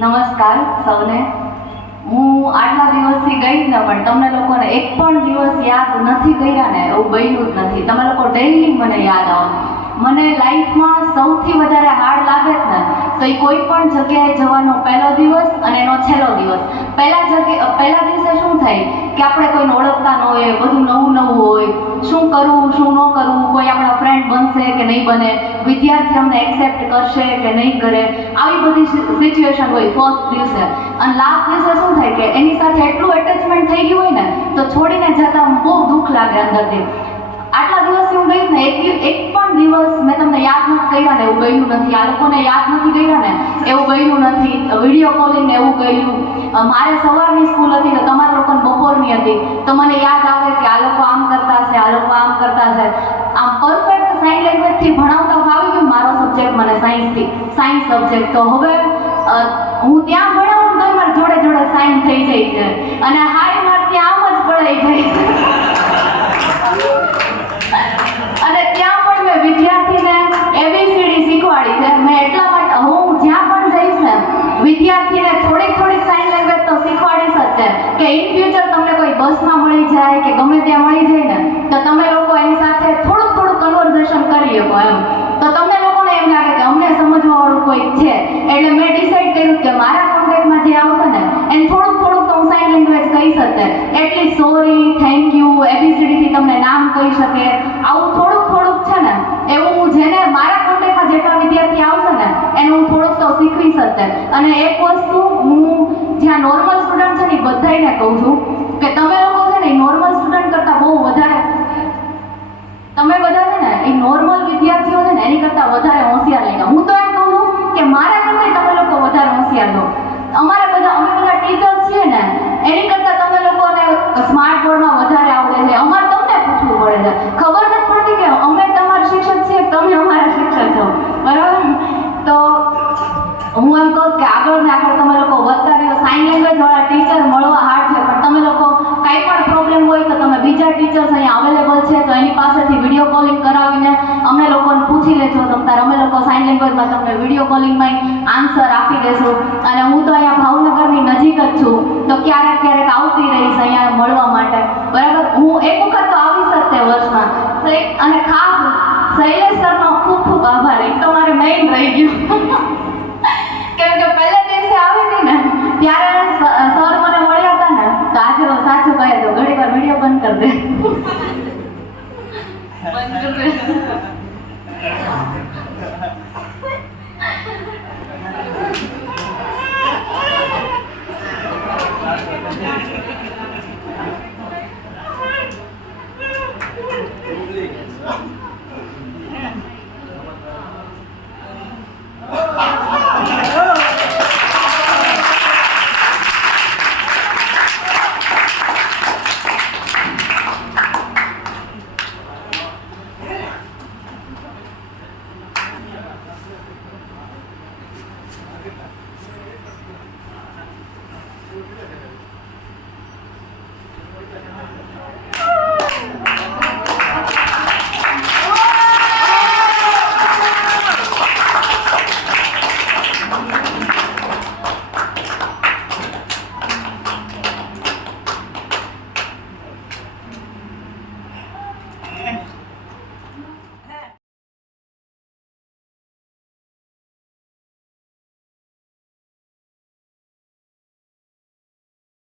નમસ્કાર સૌને. હું આટલા દિવસથી ગઈ જ ન, પણ તમને લોકોને એક પણ દિવસ યાદ નથી કર્યા ને એવું બન્યું જ નથી. તમે લોકો ડેઈલી મને યાદ આવો. મને લાઈફમાં સૌથી વધારે હાર્ડ લાગે જ ને તો એ કોઈ પણ જગ્યાએ જવાનો પહેલો દિવસ અને એનો છેલ્લો દિવસ. પહેલા દિવસે શું થાય કે આપણે કોઈને ઓળખતા ન હોય, બધું નવું નવું હોય, શું કરવું શું ન કરવું, કોઈ આપણા ફ્રેન્ડ બનશે કે નહીં બને, વિદ્યાર્થી અમને એક્સેપ્ટ કરશે કે નહીં કરે, આવી બધી સિચ્યુએશન હોય ફર્સ્ટ દિવસે. અને લાસ્ટ દિવસે શું થાય કે એની સાથે એટલું એટેચમેન્ટ થઈ ગયું હોય ને તો છોડીને જતાં બહુ દુઃખ લાગે અંદરથી. આટલા દિવસ હું ગઈ ને એક પણ દિવસ મેં તમને યાદ નથી કર્યા ને એવું ગયું નથી. આ લોકોને યાદ નથી કર્યા ને એવું ગયું નથી. વિડીયો કોલિંગ એવું ગયું. મારે સવારની સ્કૂલ હતી તો તમારા લોકોને બપોરની હતી તો મને યાદ આવે કે આ લોકો આમ કરતા છે, આ લોકો આમ કરતા છે. આમ પરફેક્ટ સાઇન લેંગ્વેજથી ભણાવતા ફાવી ગયું મારો સબ્જેક્ટ, મને સાયન્સ સબ્જેક્ટ. તો હવે હું ત્યાં ભણાવું તો મારી જોડે જોડે સાઇન થઈ જાય છે અને હાય મારે ત્યાં આમ જ પડાઈ જાય છે. અને ત્યાં પણ મેં વિદ્યાર્થીને ABCD શીખવાડી છે. મેં એટલા માટે હું જ્યાં પણ જઈશ ને વિદ્યાર્થીને થોડીક સાઇન લેંગ્વેજ તો શીખવાડીશ જ છે કે ઇન ફ્યુચર તમને કોઈ બસમાં મળી જાય કે ગમે ત્યાં મળી જાય ને તો તમે લોકો એની સાથે થોડું કન્વર્ઝેશન કરી શકો એમ. તો તમને લોકોને એમ લાગે કે અમને સમજવાવાળું કોઈ છે. એટલે મેં ડિસાઈડ કર્યું કે મારા કોન્ટેક્ટમાં જે આવશે ને એને થોડુંક તો હું સાઇન લેંગ્વેજ કહી શકે. એટલી સોરી, થેન્ક યુ, ABCD થી તમને નામ કહી શકે. આવું થોડુંક છે ને એવું હું જેને મારા કોન્ટેક્ટમાં જેટલા વિદ્યાર્થી આવશે ને એને હું થોડુંક તો શીખવી શકતે. અને એક વસ્તુ હું જ્યાં નોર્મલ સ્ટુડન્ટ છે ને એ બધાને કહું છું કે તમે લોકો છે ને એ નોર્મલ સ્ટુડન્ટ કરતાં બહુ વધારે, તમે બધા છે ને એ નોર્મલ વિદ્યાર્થીઓ છે ને એની કરતાં વધારે હોશિયાર લઈને. હું તો એમ કહું છું કે મારા કરતાં તમે લોકો વધારે હોશિયાર છો. અમે બધા ટીચર્સ છીએ ને એની કરતાં તમે લોકોને સ્માર્ટ બોર્ડમાં વધારે આવડે છે. અમારે તમને પૂછવું પડે છે. ખબર નથી પડતી કે અમે તમારા શિક્ષક છીએ, તમે અમારા શિક્ષક છો, બરાબર? તો હું એમ કહું કે આગળ ને આગળ તમે લોકો વધતા રહ્યો. સાઇન લેંગ્વેજ વાળા ટીચર મળવા હાર્ડ છે, પણ તમે લોકો કાંઈ પણ પ્રોબ્લેમ હોય તો તમે બીજા ટીચર્સ અહીંયા અવેલેબલ છે તો એની પાસેથી વિડીયો કોલિંગ કરાવીને અમને લોકોને પૂછી લેજો. તમારે અમે લોકો સાઇન લેંગ્વેજમાં તમને વિડીયો કોલિંગમાં આન્સર આપી દેશું. અને હું તો અહીંયા ભાવનગરની નજીક જ છું તો ક્યારેક આવતી રહીશ અહીંયા મળવા માટે, બરાબર? હું એક વખત તો આવી શકતે વર્ષમાં. અને ખાસ શૈલેષ સરનો ખૂબ આભાર. એક તો મારે મેઇન રહી ગયું.